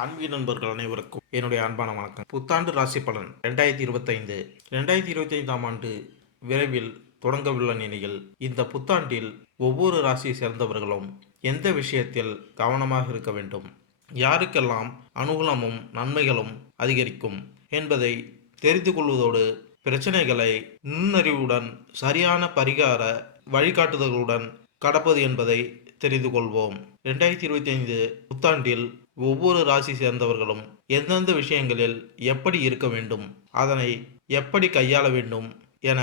ஆன்மீக நண்பர்கள் அனைவருக்கும் என்னுடைய அன்பான வணக்கம். புத்தாண்டு ராசி பலன் 2025. 2025ஆம் ஆண்டு விரைவில் தொடங்கவுள்ள நிலையில் இந்த புத்தாண்டில் ஒவ்வொரு ராசியை சேர்ந்தவர்களும் எந்த விஷயத்தில் கவனமாக இருக்க வேண்டும், யாருக்கெல்லாம் அனுகூலமும் நன்மைகளும் அதிகரிக்கும் என்பதை தெரிந்து கொள்வதோடு பிரச்சனைகளை நுண்ணறிவுடன் சரியான பரிகார வழிகாட்டுதல்களுடன் கடப்பது என்பதை தெரிந்து கொள்வோம். 2025 புத்தாண்டில் ஒவ்வொரு ராசி சேர்ந்தவர்களும் எந்தெந்த விஷயங்களில் எப்படி இருக்க வேண்டும், அதனை எப்படி கையாள வேண்டும் என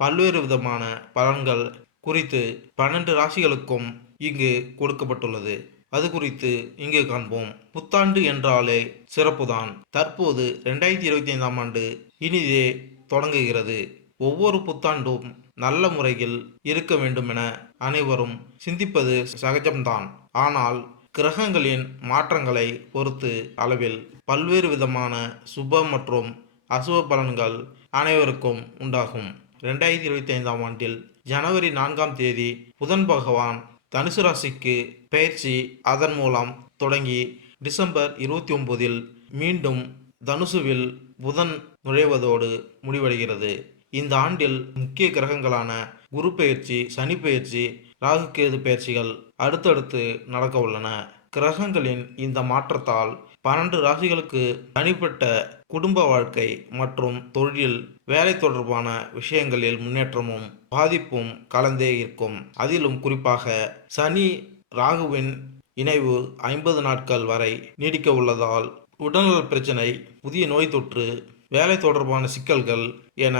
பல்வேறு விதமான பலன்கள் குறித்து 12 ராசிகளுக்கும் இங்கு கொடுக்கப்பட்டுள்ளது. அது குறித்து இங்கு காண்போம். புத்தாண்டு என்றாலே சிறப்புதான். தற்போது 2025ஆம் ஆண்டு இனிதே தொடங்குகிறது. ஒவ்வொரு புத்தாண்டும் நல்ல முறையில் இருக்க வேண்டும் என அனைவரும் சிந்திப்பது சகஜம்தான். ஆனால் கிரகங்களின் மாற்றங்களை பொறுத்து அளவில் பல்வேறு விதமான சுப மற்றும் அசுப பலன்கள் அனைவருக்கும் உண்டாகும். 2025ஆம் ஆண்டில் ஜனவரி 4ஆம் தேதி புதன் பகவான் தனுசு ராசிக்கு பெயர்ச்சி. அதன் மூலம் தொடங்கி டிசம்பர் 29இல் மீண்டும் தனுசுவில் புதன் நுழைவதோடு முடிவடைகிறது. இந்த ஆண்டில் முக்கிய கிரகங்களான குரு பெயர்ச்சி, சனி பெயர்ச்சி, ராகு கேது பெயர்ச்சிகள் அடுத்தடுத்து நடக்க உள்ளன. கிரகங்களின் இந்த மாற்றத்தால் 12 ராசிகளுக்கு தனிப்பட்ட குடும்ப வாழ்க்கை மற்றும் தொழில், வேலை தொடர்பான விஷயங்களில் முன்னேற்றமும் பாதிப்பும் கலந்தே இருக்கும். அதிலும் குறிப்பாக சனி ராகுவின் இணைவு 50 நாட்கள் வரை நீடிக்க உள்ளதால் உடல்நல பிரச்சனை, புதிய நோய் தொற்று, வேலை தொடர்பான சிக்கல்கள் என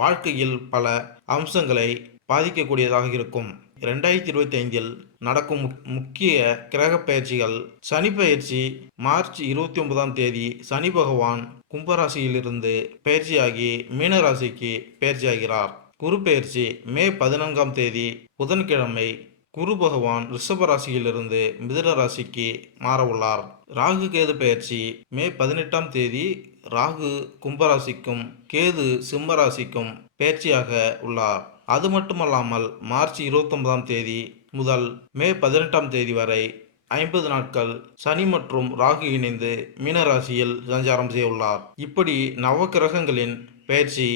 வாழ்க்கையில் பல அம்சங்களை பாதிக்கக்கூடியதாக இருக்கும். 2025இல் நடக்கும் முக்கிய கிரக பயிற்சிகள். சனி பயிற்சி மார்ச் 29ஆம் தேதி சனி பகவான் கும்பராசியிலிருந்து பயிற்சியாகி மீனராசிக்கு பயிற்சியாகிறார். குரு பயிற்சி மே 14ஆம் தேதி புதன்கிழமை குரு பகவான் ரிஷபராசியிலிருந்து மிதுன ராசிக்கு மாற உள்ளார். ராகு கேது பயிற்சி மே 18ஆம் தேதி ராகு கும்பராசிக்கும் கேது சிம்ம ராசிக்கும் பயிற்சியாக உள்ளார். அது மட்டுமல்லாமல் மார்ச் 29ஆம் தேதி முதல் மே 18ஆம் தேதி வரை 50 நாட்கள் சனி மற்றும் ராகு இணைந்து மீனராசியில் சஞ்சாரம் செய்ய உள்ளார். இப்படி நவ கிரகங்களின் பயிற்சி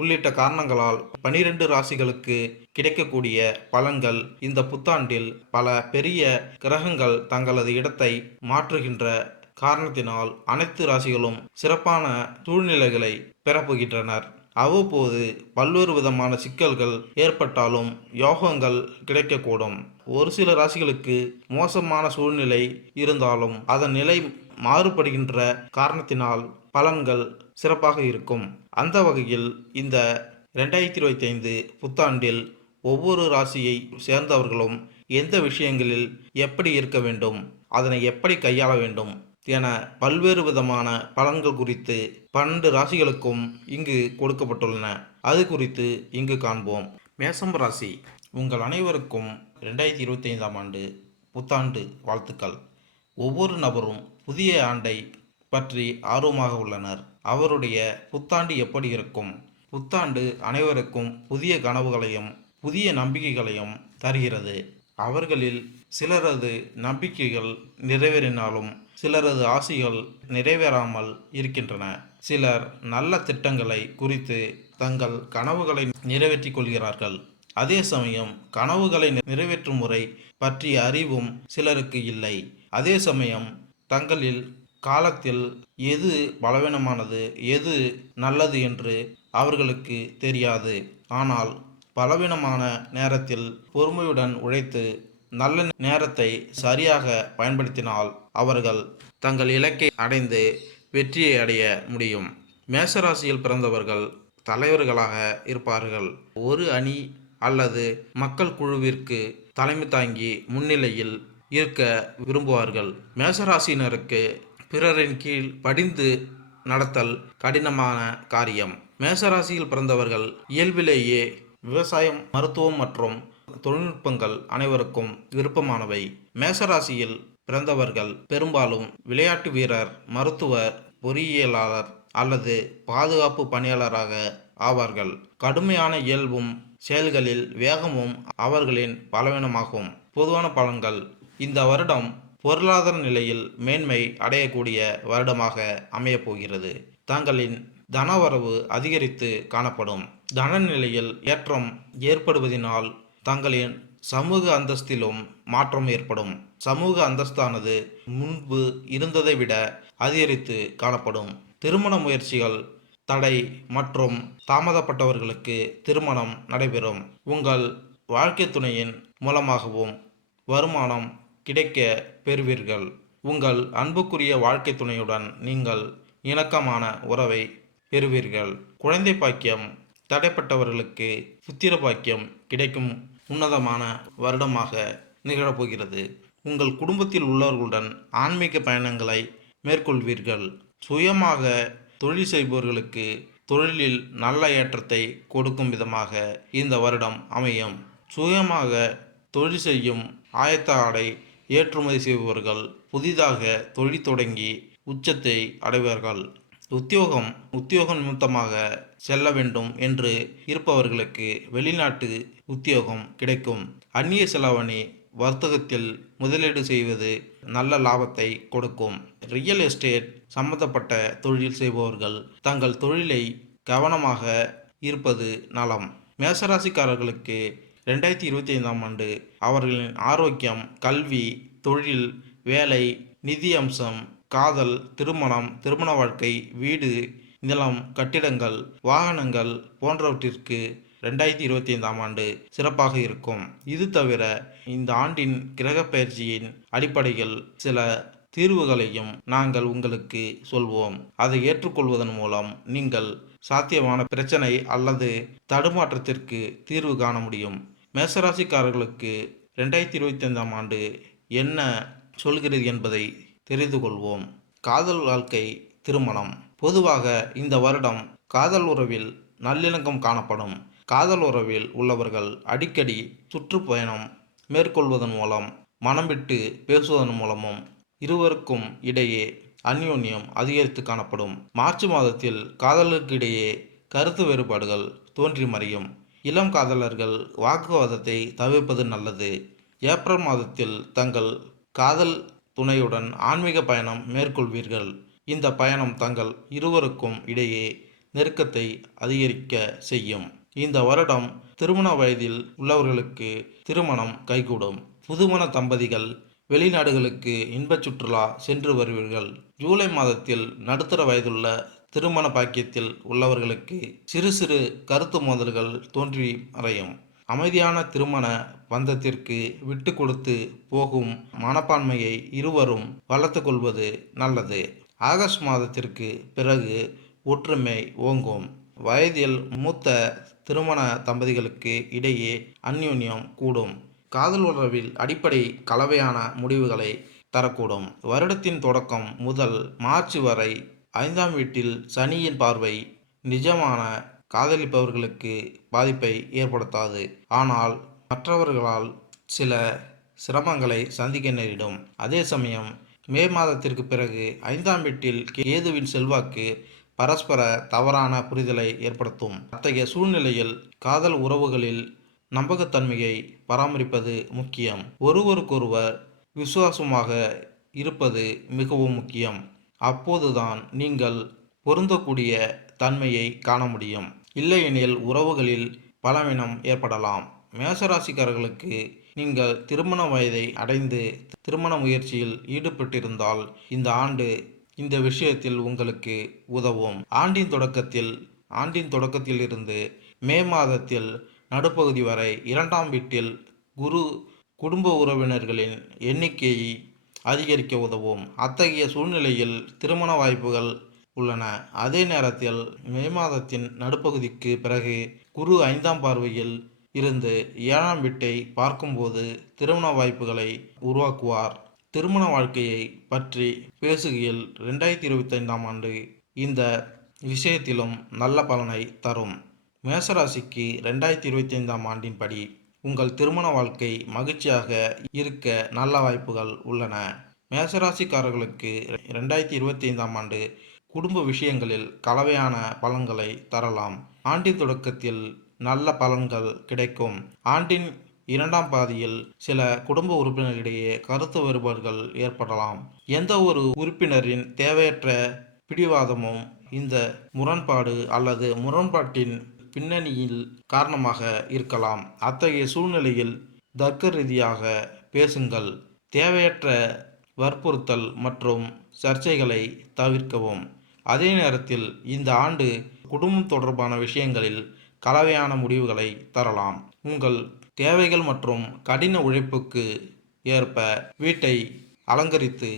உள்ளிட்ட காரணங்களால் 12 ராசிகளுக்கு கிடைக்கக்கூடிய பலன்கள் இந்த புத்தாண்டில் பல பெரிய கிரகங்கள் தங்களது இடத்தை மாற்றுகின்ற காரணத்தினால் அனைத்து ராசிகளும் சிறப்பான சூழ்நிலைகளை பெறப்போகின்றனர். அவ்வப்போது பல்வேறு விதமான சிக்கல்கள் ஏற்பட்டாலும் யோகங்கள் கிடைக்கக்கூடும். ஒரு சில ராசிகளுக்கு மோசமான சூழ்நிலை இருந்தாலும் அதன் நிலை மாறுபடுகின்ற காரணத்தினால் பலன்கள் சிறப்பாக இருக்கும். அந்த வகையில் இந்த 2025 புத்தாண்டில் ஒவ்வொரு ராசியை சேர்ந்தவர்களும் எந்த விஷயங்களில் எப்படி இருக்க வேண்டும், அதனை எப்படி கையாள வேண்டும் என பல்வேறு விதமான பலன்கள் குறித்து 12 ராசிகளுக்கும் இங்கு கொடுக்கப்பட்டுள்ளன. அது குறித்து இங்கு காண்போம். மேசம் ராசி, உங்கள் அனைவருக்கும் 2025ஆம் ஆண்டு புத்தாண்டு வாழ்த்துக்கள். ஒவ்வொரு நபரும் புதிய ஆண்டை பற்றி ஆர்வமாக உள்ளனர். அவருடைய புத்தாண்டு எப்படி இருக்கும்? புத்தாண்டு அனைவருக்கும் புதிய கனவுகளையும் புதிய நம்பிக்கைகளையும் தருகிறது. அவர்களில் சிலரது நம்பிக்கைகள் நிறைவேறினாலும் சிலரது ஆசைகள் நிறைவேறாமல் இருக்கின்றன. சிலர் நல்ல திட்டங்களை குறித்து தங்கள் கனவுகளை நிறைவேற்றிக் கொள்கிறார்கள். அதே சமயம் கனவுகளை நிறைவேற்றும் முறை பற்றிய அறிவும் சிலருக்கு இல்லை. அதே சமயம் தங்களில் காலத்தில் எது பலவீனமானது, எது நல்லது என்று அவர்களுக்கு தெரியாது. ஆனால் பலவீனமான நேரத்தில் பொறுமையுடன் உழைத்து நல்ல நேரத்தை சரியாக பயன்படுத்தினால் அவர்கள் தங்கள் இலக்கை அடைந்து வெற்றியை அடைய முடியும். மேசராசியில் பிறந்தவர்கள் தலைவர்களாக இருப்பார்கள். ஒரு அணி அல்லது மக்கள் குழுவிற்கு தலைமை தாங்கி முன்னிலையில் இருக்க விரும்புவார்கள். மேசராசினருக்கு பிறரின் கீழ் படிந்து நடத்தல் கடினமான காரியம். மேசராசியில் பிறந்தவர்கள் இயல்பிலேயே விவசாயம், மருத்துவம் மற்றும் தொழில்நுட்பங்கள் அனைவருக்கும் விருப்பமானவை. மேசராசியில் பிறந்தவர்கள் பெரும்பாலும் விளையாட்டு வீரர், மருத்துவர், பொறியியலாளர் அல்லது பாதுகாப்பு பணியாளராக ஆவார்கள். கடுமையான இயல்பும் செயல்களில் வேகமும் அவர்களின் பலவீனமாகும். பொதுவான பலன்கள். இந்த வருடம் பொருளாதார நிலையில் மேன்மை அடையக்கூடிய வருடமாக அமையப் போகிறது. தங்களின் தனவரவு அதிகரித்து காணப்படும். தன நிலையில் ஏற்றம் ஏற்படுவதினால் தங்களின் சமூக அந்தஸ்திலும் மாற்றம் ஏற்படும். சமூக அந்தஸ்தானது முன்பு இருந்ததை விட அதிகரித்து காணப்படும். திருமண முயற்சிகள் தடை மற்றும் தாமதப்பட்டவர்களுக்கு திருமணம் நடைபெறும். உங்கள் வாழ்க்கை துணையின் மூலமாகவும் வருமானம் கிடைக்க பெறுவீர்கள். உங்கள் அன்புக்குரிய வாழ்க்கை துணையுடன் நீங்கள் இணக்கமான உறவை பெறுவீர்கள். குழந்தை பாக்கியம் தடைப்பட்டவர்களுக்கு புத்திர பாக்கியம் கிடைக்கும் உன்னதமான வருடமாக நிகழப்போகிறது. உங்கள் குடும்பத்தில் உள்ளவர்களுடன் ஆன்மீக பயணங்களை மேற்கொள்வீர்கள். சுயமாக தொழில் செய்பவர்களுக்கு தொழிலில் நல்ல ஏற்றத்தை கொடுக்கும் விதமாக இந்த வருடம் அமையும். சுயமாக தொழில் செய்யும் ஆயத்த ஆடை ஏற்றுமதி செய்பவர்கள் புதிதாக தொழில் தொடங்கி உச்சத்தை அடைவார்கள். உத்தியோக நிமித்தமாக செல்ல வேண்டும் என்று இருப்பவர்களுக்கு வெளிநாட்டு உத்தியோகம் கிடைக்கும். அந்நிய செலாவணி வர்த்தகத்தில் முதலீடு செய்வது நல்ல லாபத்தை கொடுக்கும். ரியல் எஸ்டேட் சம்பந்தப்பட்ட தொழில் செய்பவர்கள் தங்கள் தொழிலை கவனமாக இருப்பது நலம். மேசராசிக்காரர்களுக்கு 2025ஆம் ஆண்டு அவர்களின் ஆரோக்கியம், கல்வி, தொழில், வேலை, நிதி அம்சம், காதல், திருமணம், திருமண வாழ்க்கை, வீடு, நிலம், கட்டிடங்கள், வாகனங்கள் போன்றவற்றிற்கு 2025ஆம் ஆண்டு சிறப்பாக இருக்கும். இது தவிர இந்த ஆண்டின் கிரக பயிற்சியின் அடிப்படையில் சில தீர்வுகளையும் நாங்கள் உங்களுக்கு சொல்வோம். அதை ஏற்றுக்கொள்வதன் மூலம் நீங்கள் சாத்தியமான பிரச்சனை அல்லது தடுமாற்றத்திற்கு தீர்வு காண முடியும். மேசராசிக்காரர்களுக்கு 2025ஆம் ஆண்டு என்ன சொல்கிறது என்பதை தெரிந்து கொள்வோம். காதல் வாழ்க்கை, திருமணம். பொதுவாக இந்த வருடம் காதல் உறவில் நல்லிணக்கம் காணப்படும். காதல் உறவில் உள்ளவர்கள் அடிக்கடி சுற்றுப்பயணம் மேற்கொள்வதன் மூலம், மனம் விட்டு பேசுவதன் மூலமும் இருவருக்கும் இடையே அந்யோன்யம் அதிகரித்து காணப்படும். மார்ச் மாதத்தில் காதலருக்கு இடையே கருத்து வேறுபாடுகள் தோன்றி மறையும். இளம் காதலர்கள் வாக்குவாதத்தை தவிர்ப்பது நல்லது. ஏப்ரல் மாதத்தில் தங்கள் காதல் துணையுடன் ஆன்மீக பயணம் மேற்கொள்வீர்கள். இந்த பயணம் தங்கள் இருவருக்கும் இடையே நெருக்கத்தை அதிகரிக்க செய்யும். இந்த வருடம் திருமண வயதில் உள்ளவர்களுக்கு திருமணம் கைகூடும். புதுமண தம்பதிகள் வெளிநாடுகளுக்கு இன்பச் சுற்றுலா சென்று வருவீர்கள். ஜூலை மாதத்தில் நடுத்தர வயதுள்ள திருமண பாக்கியத்தில் உள்ளவர்களுக்கு சிறு சிறு கருத்து மோதல்கள் தோன்றி மறையும். அமைதியான திருமண பந்தத்திற்கு விட்டு கொடுத்து போகும் மனப்பான்மையை இருவரும் வளர்த்து கொள்வது நல்லது. ஆகஸ்ட் மாதத்திற்கு பிறகு ஒற்றுமை ஓங்கும். வயதில் மூத்த திருமண தம்பதிகளுக்கு இடையே அந்யோன்யம் கூடும். காதல் உறவில் அடிப்படை கலவையான முடிவுகளை தரக்கூடும். வருடத்தின் தொடக்கம் முதல் மார்ச் வரை 5ஆம் வீட்டில் சனியின் பார்வை நிஜமான காதலிப்பவர்களுக்கு பாதிப்பை ஏற்படுத்தாது. ஆனால் மற்றவர்களால் சில சிரமங்களை சந்திக்க நேரிடும். அதே சமயம் மே மாதத்திற்கு பிறகு 5ஆம் வீட்டில் கேதுவின் செல்வாக்கு பரஸ்பர தவறான புரிதலை ஏற்படுத்தும். அத்தகைய சூழ்நிலையில் காதல் உறவுகளில் நம்பகத்தன்மையை பராமரிப்பது முக்கியம். ஒருவருக்கொருவர் விசுவாசமாக இருப்பது மிகவும் முக்கியம். அப்போதுதான் நீங்கள் பொருந்தக்கூடிய தன்மையை காண முடியும். இல்லையெனில் உறவுகளில் பலவீனம் ஏற்படலாம். மேசராசிக்காரர்களுக்கு நீங்கள் திருமண வயதை அடைந்து திருமண முயற்சியில் ஈடுபட்டிருந்தால் இந்த ஆண்டு இந்த விஷயத்தில் உங்களுக்கு உதவும். ஆண்டின் தொடக்கத்தில் இருந்து மே மாதத்தில் நடுப்பகுதி வரை 2ஆம் வீட்டில் குரு குடும்ப உறவினர்களின் எண்ணிக்கையை அதிகரிக்க உதவும். அத்தகைய சூழ்நிலையில் திருமண வாய்ப்புகள் உள்ளன. அதே நேரத்தில் மே மாதத்தின் நடுப்பகுதிக்கு பிறகு குரு 5ஆம் பார்வையில் இருந்து 7ஆம் வீட்டை பார்க்கும்போது திருமண வாய்ப்புகளை உருவாக்குவார். திருமண வாழ்க்கையை பற்றி பேசுகையில் 2025ஆம் ஆண்டு இந்த விஷயத்திலும் நல்ல பலனை தரும். மேசராசிக்கு 2025ஆம் ஆண்டின் படி உங்கள் திருமண வாழ்க்கை மகிழ்ச்சியாக இருக்க நல்ல வாய்ப்புகள் உள்ளன. மேசராசிக்காரர்களுக்கு 2025ஆம் ஆண்டு குடும்ப விஷயங்களில் கலவையான பலன்களை தரலாம். ஆண்டின் தொடக்கத்தில் நல்ல பலன்கள் கிடைக்கும். ஆண்டின் இரண்டாம் பாதியில் சில குடும்ப உறுப்பினர்களிடையே கருத்து வேறுபாடுகள் ஏற்படலாம். எந்த ஒரு உறுப்பினரின் தேவையற்ற பிடிவாதமும் இந்த முரண்பாடு அல்லது முரண்பாட்டின் பின்னணியில் காரணமாக இருக்கலாம். அத்தகைய சூழ்நிலையில் தர்க்க ரீதியாக பேசுங்கள். தேவையற்ற வற்புறுத்தல் மற்றும் சர்ச்சைகளை தவிர்க்கவும். அதே நேரத்தில் இந்த ஆண்டு குடும்பம் தொடர்பான விஷயங்களில் கலவையான முடிவுகளை தரலாம். உங்கள் தேவைகள் மற்றும் கடின உழைப்புக்கு ஏற்ப வீட்டை அலங்கரித்து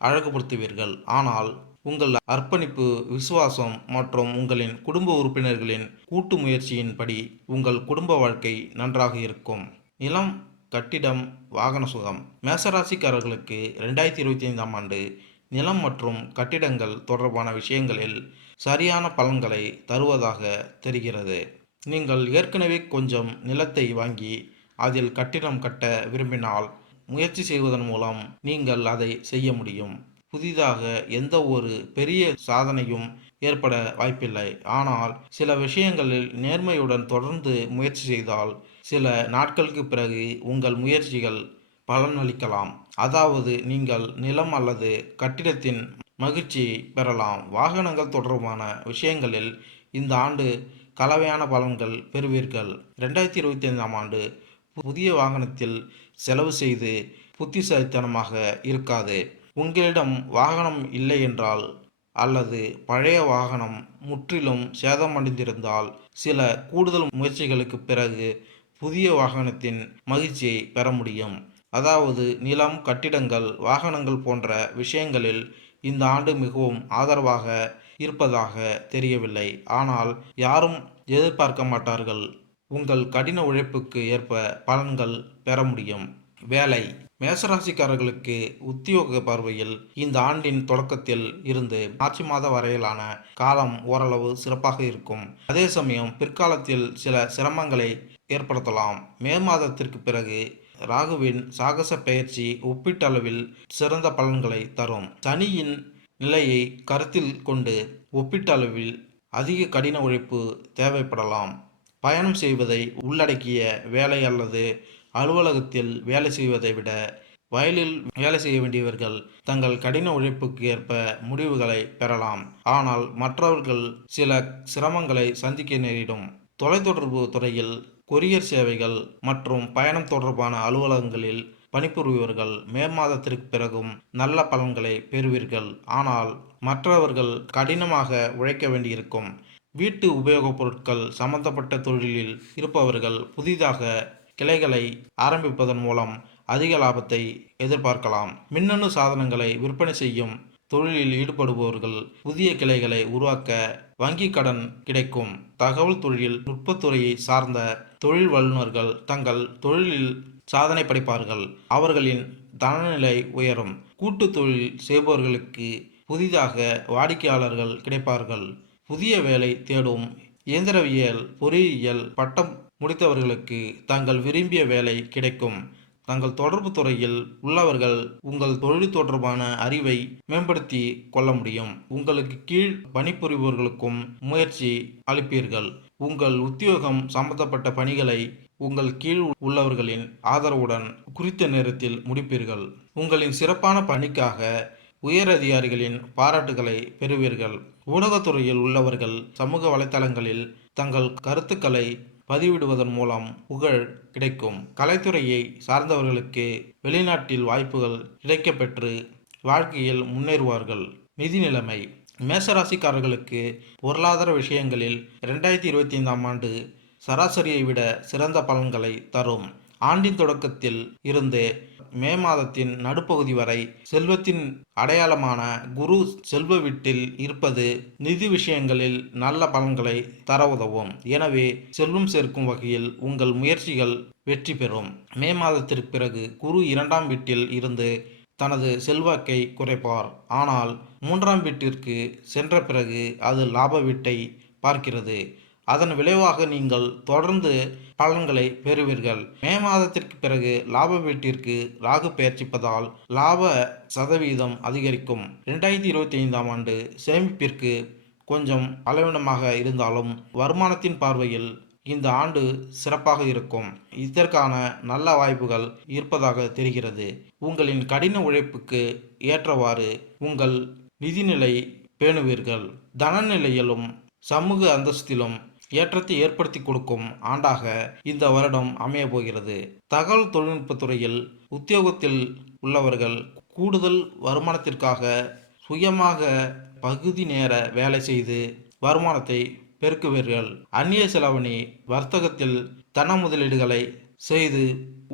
அழகுபடுத்துவீர்கள். ஆனால் உங்கள் அர்ப்பணிப்பு, விசுவாசம் மற்றும் உங்களின் குடும்ப உறுப்பினர்களின் கூட்டு முயற்சியின்படி உங்கள் குடும்ப வாழ்க்கை நன்றாக இருக்கும். நிலம், கட்டிடம், வாகன சுகம். மேசராசிக்காரர்களுக்கு 2025ஆம் ஆண்டு நிலம் மற்றும் கட்டிடங்கள் தொடர்பான விஷயங்களில் சரியான பலன்களை தருவதாக தெரிகிறது. நீங்கள் ஏற்கனவே கொஞ்சம் நிலத்தை வாங்கி அதில் கட்டிடம் கட்ட விரும்பினால் முயற்சி செய்வதன் மூலம் நீங்கள் அதை செய்ய முடியும். புதிதாக எந்த ஒரு பெரிய சாதனையும் ஏற்பட வாய்ப்பில்லை. ஆனால் சில விஷயங்களில் நேர்மையுடன் தொடர்ந்து முயற்சி செய்தால் சில நாட்களுக்கு பிறகு உங்கள் முயற்சிகள் பலனளிக்கலாம். அதாவது நீங்கள் நிலம் அல்லது கட்டிடத்தின் மகிழ்ச்சியை பெறலாம். வாகனங்கள் தொடர்பான விஷயங்களில் இந்த ஆண்டு கலவையான பலன்கள் பெறுவீர்கள். 2025ஆம் ஆண்டு புதிய வாகனத்தில் செலவு செய்து புத்திசாலித்தனமாக இருக்காது. உங்களிடம் வாகனம் இல்லை என்றால் அல்லது பழைய வாகனம் முற்றிலும் சேதமடைந்திருந்தால் சில கூடுதல் முயற்சிகளுக்கு பிறகு புதிய வாகனத்தின் மகிழ்ச்சியை பெற முடியும். அதாவது நிலம், கட்டிடங்கள், வாகனங்கள் போன்ற விஷயங்களில் இந்த ஆண்டு மிகவும் ஆதரவாக இருப்பதாக தெரியவில்லை. ஆனால் யாரும் எதிர்பார்க்க மாட்டார்கள். உங்கள் கடின உழைப்புக்கு ஏற்ப பலன்கள் பெற முடியும். வேலை. மேசராசிக்காரர்களுக்கு உத்தியோக பார்வையில் இந்த ஆண்டின் தொடக்கத்தில் இருந்து மார்ச் மாத வரையிலான காலம் ஓரளவு சிறப்பாக இருக்கும். அதே சமயம் பிற்காலத்தில் சில சிரமங்களை ஏற்படுத்தலாம். மே மாதத்திற்கு பிறகு ராகுவின் சாகச பெயர்ச்சி ஒப்பீட்டளவில் சிறந்த பலன்களை தரும். சனியின் நிலையை கருத்தில் கொண்டு ஒப்பீட்டளவில் அதிக கடின உழைப்பு தேவைப்படலாம். பயணம் செய்வதை உள்ளடக்கிய வேலை அல்லது அலுவலகத்தில் வேலை செய்வதை விட வயலில் வேலை செய்ய வேண்டியவர்கள் தங்கள் கடின உழைப்புக்கு ஏற்ப முடிவுகளை பெறலாம். ஆனால் மற்றவர்கள் சில சிரமங்களை சந்திக்க நேரிடும். தொலைத்தொடர்பு துறையில், கொரியர் சேவைகள் மற்றும் பயணம் தொடர்பான அலுவலகங்களில் பணிபுரிபவர்கள் மே மாதத்திற்கு பிறகும் நல்ல பலன்களை பெறுவீர்கள். ஆனால் மற்றவர்கள் கடினமாக உழைக்க வேண்டியிருக்கும். வீட்டு உபயோகப் பொருட்கள் சம்பந்தப்பட்ட தொழிலில் இருப்பவர்கள் புதிதாக கிளைகளை ஆரம்பிப்பதன் மூலம் அதிக லாபத்தை எதிர்பார்க்கலாம். மின்னணு சாதனங்களை விற்பனை செய்யும் தொழிலில் ஈடுபடுபவர்கள் புதிய கிளைகளை உருவாக்க வங்கி கடன் கிடைக்கும். தகவல் தொழில் நுட்பத்துறையை சார்ந்த தொழில் வல்லுநர்கள் தங்கள் தொழிலில் சாதனை படைப்பார்கள். அவர்களின் தனநிலை உயரும். கூட்டு தொழில் செய்பவர்களுக்கு புதிதாக வாடிக்கையாளர்கள் கிடைப்பார்கள். புதிய வேலை தேடும் இயந்திரவியல், பொறியியல் பட்டம் முடித்தவர்களுக்கு தங்கள் விரும்பிய வேலை கிடைக்கும். தங்கள் தொடர்பு துறையில் உள்ளவர்கள் உங்கள் தொழில் தொடர்பான அறிவை மேம்படுத்தி கொள்ள முடியும். உங்களுக்கு கீழ் பணிபுரிபவர்களுக்கும் முயற்சி அளிப்பீர்கள். உங்கள் உத்தியோகம் சம்பந்தப்பட்ட பணிகளை உங்கள் கீழ் உள்ளவர்களின் ஆதரவுடன் குறித்த நேரத்தில் முடிப்பீர்கள். உங்களின் சிறப்பான பணிக்காக உயர் அதிகாரிகளின் பாராட்டுகளை பெறுவீர்கள். ஊடகத்துறையில் உள்ளவர்கள் சமூக வலைத்தளங்களில் தங்கள் கருத்துக்களை பதிவிடுவதன் மூலம் புகழ் கிடைக்கும். கலைத்துறையை சார்ந்தவர்களுக்கு வெளிநாட்டில் வாய்ப்புகள் கிடைக்கப்பெற்று வாழ்க்கையில் முன்னேறுவார்கள். நிதி நிலைமை. மேசராசிக்காரர்களுக்கு பொருளாதார விஷயங்களில் 2025ஆம் ஆண்டு சராசரியை விட சிறந்த பலன்களை தரும். ஆண்டின் தொடக்கத்தில் இருந்து மே மாதத்தின் நடுப்பகுதி வரை செல்வத்தின் அடையாளமான குரு செல்வ வீட்டில் இருப்பது நிதி விஷயங்களில் நல்ல பலன்களை தர உதவும். எனவே செல்வம் சேர்க்கும் வகையில் உங்கள் முயற்சிகள் வெற்றி பெறும். மே மாதத்திற்கு பிறகு குரு 2ஆம் வீட்டில் இருந்து தனது செல்வாக்கை குறைப்பார். ஆனால் 3ஆம் வீட்டிற்கு சென்ற பிறகு அது லாப வீட்டை பார்க்கிறது. அதன் விளைவாக நீங்கள் தொடர்ந்து பலன்களை பெறுவீர்கள். மே மாதத்திற்கு பிறகு லாப வீட்டிற்கு ராகு பெயர்ச்சிப்பதால் லாப சதவீதம் அதிகரிக்கும். 2025ஆம் ஆண்டு சேமிப்பிற்கு கொஞ்சம் பலவீனமாக இருந்தாலும் வருமானத்தின் பார்வையில் இந்த ஆண்டு சிறப்பாக இருக்கும். இதற்கான நல்ல வாய்ப்புகள் இருப்பதாக தெரிகிறது. உங்களின் கடின உழைப்புக்கு ஏற்றவாறு உங்கள் நிதிநிலை பேணுவீர்கள். தனநிலையிலும் சமூக அந்தஸ்திலும் ஏற்றத்தை ஏற்படுத்தி கொடுக்கும் ஆண்டாக இந்த வருடம் அமைய போகிறது. தகவல் தொழில்நுட்பத் துறையில் உத்தியோகத்தில் உள்ளவர்கள் கூடுதல் வருமானத்திற்காக சுயமாக பகுதி நேர வேலை செய்து வருமானத்தை பெருக்குவீர்கள். அந்நிய செலாவணி வர்த்தகத்தில் தன முதலீடுகளை செய்து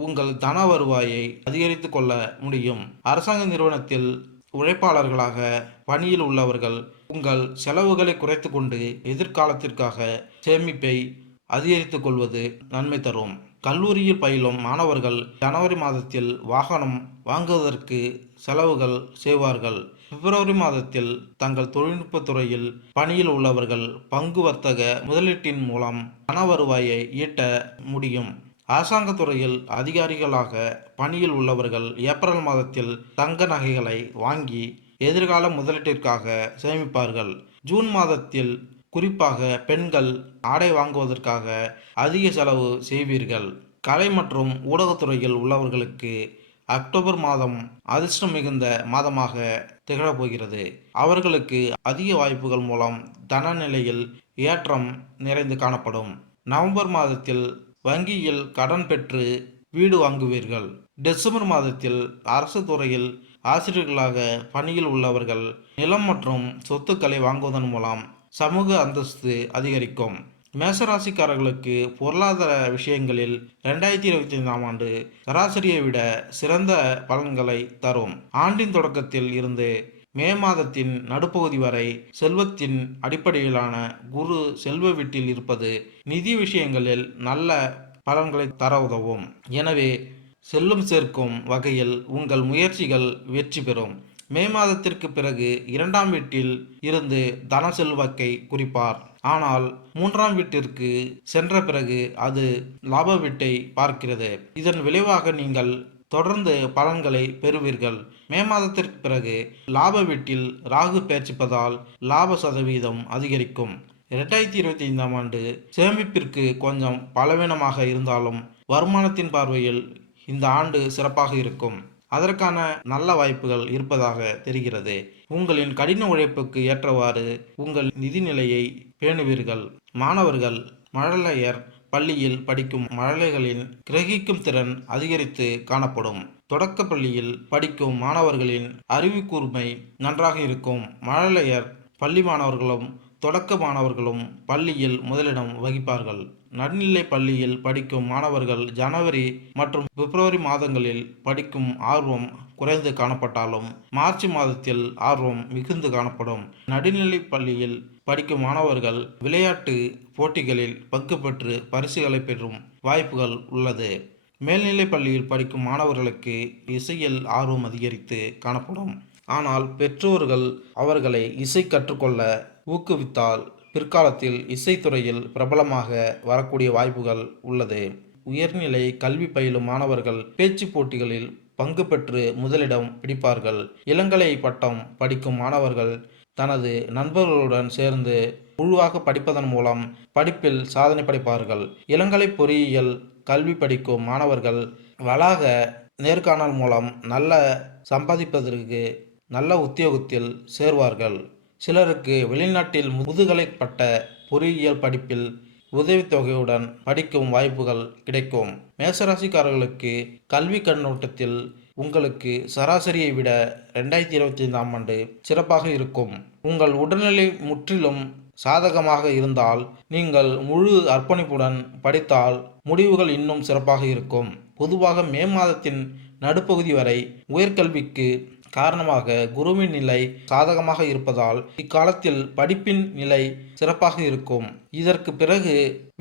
உங்கள் தன வருவாயை அதிகரித்து கொள்ள முடியும். அரசாங்க நிறுவனத்தில் உழைப்பாளர்களாக பணியில் உள்ளவர்கள் உங்கள் செலவுகளை குறைத்து கொண்டு எதிர்காலத்திற்காக சேமிப்பை அதிகரித்துக் கொள்வது நன்மை தரும். கல்லூரியில் பயிலும் மாணவர்கள் ஜனவரி மாதத்தில் வாகனம் வாங்குவதற்கு செலவுகள் செய்வார்கள். பிப்ரவரி மாதத்தில் தங்கள் தொழில்நுட்பத் துறையில் பணியில் உள்ளவர்கள் பங்கு வர்த்தக முதலீட்டின் மூலம் பண வருவாயை ஈட்ட முடியும். அரசாங்க துறையில் அதிகாரிகளாக பணியில் உள்ளவர்கள் ஏப்ரல் மாதத்தில் தங்க நகைகளை வாங்கி எதிர்கால முதலீட்டிற்காக சேமிப்பார்கள். ஜூன் மாதத்தில் குறிப்பாக பெண்கள் ஆடை வாங்குவதற்காக அதிக செலவு செய்வீர்கள். கலை மற்றும் ஊடகத்துறையில் உள்ளவர்களுக்கு அக்டோபர் மாதம் அதிர்ஷ்டம் மிகுந்த மாதமாக திகழப்போகிறது. அவர்களுக்கு அதிக வாய்ப்புகள் மூலம் தன நிலையில் ஏற்றம் நிறைந்து காணப்படும். நவம்பர் மாதத்தில் வங்கியில் கடன் பெற்று வீடு வாங்குவீர்கள். டிசம்பர் மாதத்தில் அரசு துறையில் ஆசிரியர்களாக பணியில் உள்ளவர்கள் நிலம் மற்றும் சொத்துக்களை வாங்குவதன் மூலம் சமூக அந்தஸ்து அதிகரிக்கும். மேசராசிக்காரர்களுக்கு பொருளாதார விஷயங்களில் 2025ஆம் ஆண்டு சராசரியை விட சிறந்த பலன்களை தரும். ஆண்டின் தொடக்கத்தில் இருந்து மே மாதத்தின் நடுப்பகுதி வரை செல்வத்தின் அடிப்படையிலான குரு செல்வ வீட்டில் இருப்பது நிதி விஷயங்களில் நல்ல பலன்களை தர உதவும். எனவே செல்லும் சேர்க்கும் வகையில் உங்கள் முயற்சிகள் வெற்றி பெறும். மே மாதத்திற்கு பிறகு 2ஆம் வீட்டில் இருந்து தன செல்வாக்கை குறிப்பார். ஆனால் 3ஆம் வீட்டிற்கு சென்ற பிறகு அது லாப வீட்டை பார்க்கிறது. இதன் விளைவாக நீங்கள் தொடர்ந்து பலன்களை பெறுவீர்கள். மே மாதத்திற்கு பிறகு லாப வீட்டில் ராகு பெயர்ச்சிப்பதால் லாப சதவீதம் அதிகரிக்கும். 2025ஆம் ஆண்டு சேமிப்பிற்கு கொஞ்சம் பலவீனமாக இருந்தாலும் வருமானத்தின் பார்வையில் இந்த ஆண்டு சிறப்பாக இருக்கும். அதற்கான நல்ல வாய்ப்புகள் இருப்பதாக தெரிகிறது. உங்களின் கடின உழைப்புக்கு ஏற்றவாறு உங்கள் நிதி நிலையை பேணுவீர்கள். மாணவர்கள் மழலையர் பள்ளியில் படிக்கும் மழலைகளின் கிரகிக்கும் திறன் அதிகரித்து காணப்படும். தொடக்க பள்ளியில் படிக்கும் மாணவர்களின் அறிவு கூர்மை நன்றாக இருக்கும். மழலையர் பள்ளி மாணவர்களும் தொடக்க மாணவர்களும் பள்ளியில் முதலிடம் வகிப்பார்கள். நடுநிலை பள்ளியில் படிக்கும் மாணவர்கள் ஜனவரி மற்றும் பிப்ரவரி மாதங்களில் படிக்கும் ஆர்வம் குறைந்து காணப்பட்டாலும் மார்ச் மாதத்தில் ஆர்வம் மிகுந்து காணப்படும். நடுநிலை பள்ளியில் படிக்கும் மாணவர்கள் விளையாட்டு போட்டிகளில் பங்கு பெற்று பரிசுகளை பெறும் வாய்ப்புகள் உள்ளது. மேல்நிலை பள்ளியில் படிக்கும் மாணவர்களுக்கு இசையில் ஆர்வம் அதிகரித்து காணப்படும். ஆனால் பெற்றோர்கள் அவர்களை இசை கற்றுக்கொள்ள ஊக்குவித்தால் பிற்காலத்தில் இசைத்துறையில் பிரபலமாக வரக்கூடிய வாய்ப்புகள் உள்ளது. உயர்நிலை கல்வி பயிலும் மாணவர்கள் பேச்சு போட்டிகளில் பங்கு பெற்று முதலிடம் பிடிப்பார்கள். இளங்கலை பட்டம் படிக்கும் மாணவர்கள் தனது நண்பர்களுடன் சேர்ந்து குழுவாக படிப்பதன் மூலம் படிப்பில் சாதனை படைப்பார்கள். இளங்கலை பொறியியல் கல்வி படிக்கும் மாணவர்கள் வளாக நேர்காணல் மூலம் நல்ல சம்பாதிப்பதற்கு நல்ல உத்தியோகத்தில் சேர்வார்கள். சிலருக்கு வெளிநாட்டில் முதுகலை பட்ட பொறியியல் படிப்பில் உதவித்தொகையுடன் படிக்கும் வாய்ப்புகள் கிடைக்கும். மேசராசிக்காரர்களுக்கு கல்வி கண்ணோட்டத்தில் உங்களுக்கு சராசரியை விட 2025ஆம் ஆண்டு சிறப்பாக இருக்கும். உங்கள் உடல்நிலை முற்றிலும் சாதகமாக இருந்தால் நீங்கள் முழு அர்ப்பணிப்புடன் படித்தால் முடிவுகள் இன்னும் சிறப்பாக இருக்கும். பொதுவாக மே மாதத்தின் நடுப்பகுதி வரை உயர்கல்விக்கு காரணமாக குருவின் நிலை சாதகமாக இருப்பதால் இக்காலத்தில் படிப்பின் நிலை சிறப்பாக இருக்கும். இதற்கு பிறகு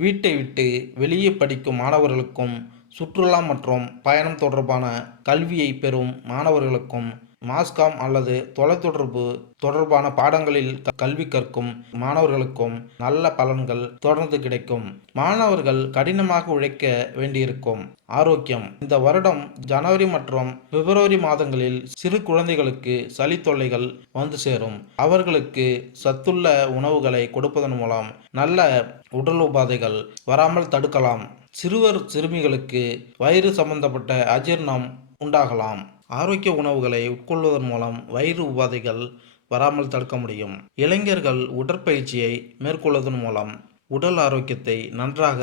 வீட்டை விட்டு வெளியே படிக்கும் மாணவர்களுக்கும் சுற்றுலா மற்றும் பயணம் தொடர்பான கல்வியை பெறும் மாணவர்களுக்கும் மாஸ்காம் அல்லது தொலைத்தொடர்பு தொடர்பான பாடங்களில் கல்வி கற்கும் மாணவர்களுக்கும் நல்ல பலன்கள் தொடர்ந்து கிடைக்கும். மாணவர்கள் கடினமாக உழைக்க வேண்டியிருக்கும். ஆரோக்கியம். இந்த வருடம் ஜனவரி மற்றும் பிப்ரவரி மாதங்களில் சிறு குழந்தைகளுக்கு சளி தொல்லைகள் வந்து சேரும். அவர்களுக்கு சத்துள்ள உணவுகளை கொடுப்பதன் மூலம் நல்ல உடல் உபாதைகள் வராமல் தடுக்கலாம். சிறுவர் சிறுமிகளுக்கு வயிறு சம்பந்தப்பட்ட அஜீர்ணம் உண்டாகலாம். ஆரோக்கிய உணவுகளை உட்கொள்வதன் மூலம் வயிறு உபாதைகள் வராமல் தடுக்க முடியும். இளைஞர்கள் உடற்பயிற்சியை மேற்கொள்வதன் மூலம் உடல் ஆரோக்கியத்தை நன்றாக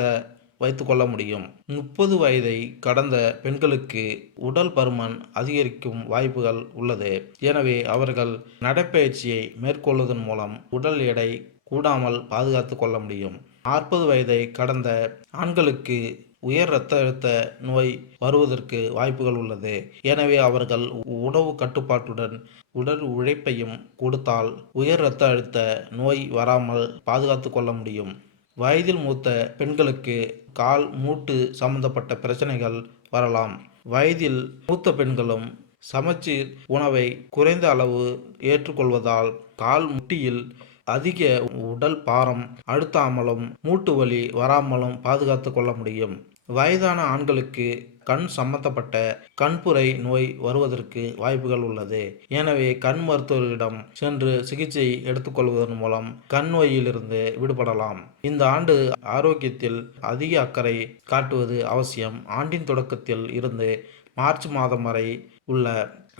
வைத்துக்கொள்ள முடியும். 30 வயதை கடந்த பெண்களுக்கு உடல் பருமன் அதிகரிக்கும் வாய்ப்புகள் உள்ளது. எனவே அவர்கள் நடைப்பயிற்சியை மேற்கொள்வதன் மூலம் உடல் எடை கூடாமல் பாதுகாத்து கொள்ள முடியும். 40 வயதை கடந்த ஆண்களுக்கு உயர் இரத்த அழுத்த நோய் வருவதற்கு வாய்ப்புகள் உள்ளது. எனவே அவர்கள் உணவு கட்டுப்பாட்டுடன் உடல் உழைப்பையும் கொடுத்தால் உயர் இரத்த அழுத்த நோய் வராமல் பாதுகாத்து கொள்ள முடியும். வயதில் மூத்த பெண்களுக்கு கால் மூட்டு சம்பந்தப்பட்ட பிரச்சனைகள் வரலாம். வயதில் மூத்த பெண்களும் சமச்சீர் உணவை குறைந்த அளவு ஏற்றுக்கொள்வதால் கால் முட்டியில் அதிக உடல் பாரம் அழுத்தாமலும் மூட்டு வலி வராமலும் பாதுகாத்து கொள்ள முடியும். வயதான ஆண்களுக்கு கண் சம்பந்தப்பட்ட கண்புரை நோய் வருவதற்கு வாய்ப்புகள் உள்ளது. எனவே கண் மருத்துவரிடம் சென்று சிகிச்சை எடுத்துக்கொள்வதன் மூலம் கண் நோயிலிருந்து விடுபடலாம். இந்த ஆண்டு ஆரோக்கியத்தில் அதிக அக்கறை காட்டுவது அவசியம். ஆண்டின் தொடக்கத்தில் இருந்து மார்ச் மாதம் வரை உள்ள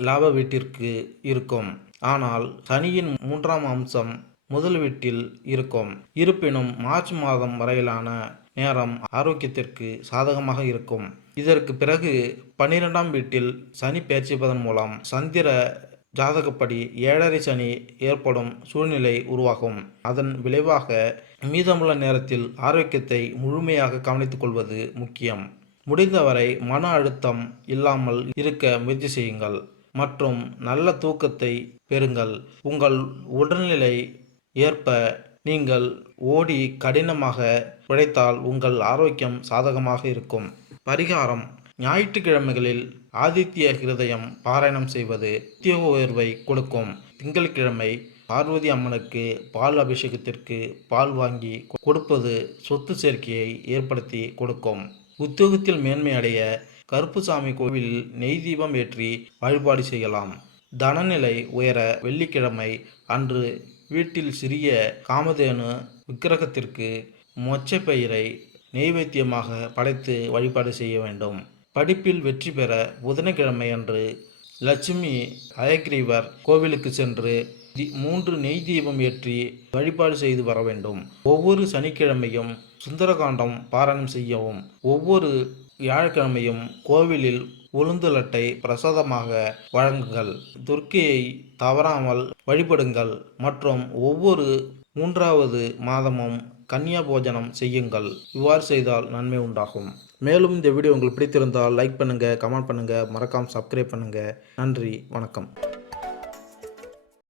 லாப வீட்டிற்கு இருக்கும். ஆனால் சனியின் 3ஆம் அம்சம் முதல் வீட்டில் இருக்கும். இருப்பினும் மார்ச் மாதம் வரையிலான நேரம் ஆரோக்கியத்திற்கு சாதகமாக இருக்கும். இதற்கு பிறகு 12ஆம் வீட்டில் சனி பெயர்ச்சிப்பதன் மூலம் சந்திர ஜாதகப்படி 7.5 சனி ஏற்படும் சூழ்நிலை உருவாகும். அதன் விளைவாக மீதமுள்ள நேரத்தில் ஆரோக்கியத்தை முழுமையாக கவனித்துக் கொள்வது முக்கியம். முடிந்தவரை மன அழுத்தம் இல்லாமல் இருக்க முயற்சி செய்யுங்கள் மற்றும் நல்ல தூக்கத்தை பெறுங்கள். உங்கள் உடல்நிலை ஏற்ப நீங்கள் ஓடி கடினமாக உழைத்தால் உங்கள் ஆரோக்கியம் சாதகமாக இருக்கும். பரிகாரம். ஞாயிற்றுக்கிழமைகளில் ஆதித்ய ஹிருதயம் பாராயணம் செய்வது உத்தியோக உயர்வை கொடுக்கும். திங்கட்கிழமை பார்வதி அம்மனுக்கு பால் அபிஷேகத்திற்கு பால் வாங்கி கொடுப்பது சொத்து சேர்க்கையை ஏற்படுத்தி கொடுக்கும். உத்தியோகத்தில் மேன்மை அடைய கருப்புசாமி கோவிலில் நெய் தீபம் ஏற்றி வழிபாடு செய்யலாம். தனநிலை உயர வெள்ளிக்கிழமை அன்று வீட்டில் சிறிய காமதேனு விக்கிரகத்திற்கு மொச்சப்பயிரை நெய்வேத்தியமாக படைத்து வழிபாடு செய்ய வேண்டும். படிப்பில் வெற்றி பெற புதன்கிழமை அன்று லட்சுமி அயக்ரீவர் கோவிலுக்கு சென்று 3 நெய் தீபம் ஏற்றி வழிபாடு செய்து வர வேண்டும். ஒவ்வொரு சனிக்கிழமையும் சுந்தரகாண்டம் பாராயணம் செய்யவும். ஒவ்வொரு வியாழக்கிழமையும் கோவிலில் உளுந்து லட்டை பிரசாதமாக வழங்குங்கள். துர்க்கையை தவறாமல் வழிபடுங்கள் மற்றும் ஒவ்வொரு 3வது மாதமும் கன்னியா போஜனம் செய்யுங்கள். இவ்வாறு செய்தால் நன்மை உண்டாகும். மேலும் இந்த வீடியோ உங்களுக்கு பிடித்திருந்தால் லைக் பண்ணுங்கள், கமெண்ட் பண்ணுங்கள், மறக்காமல் சப்ஸ்கிரைப் பண்ணுங்கள். நன்றி, வணக்கம்.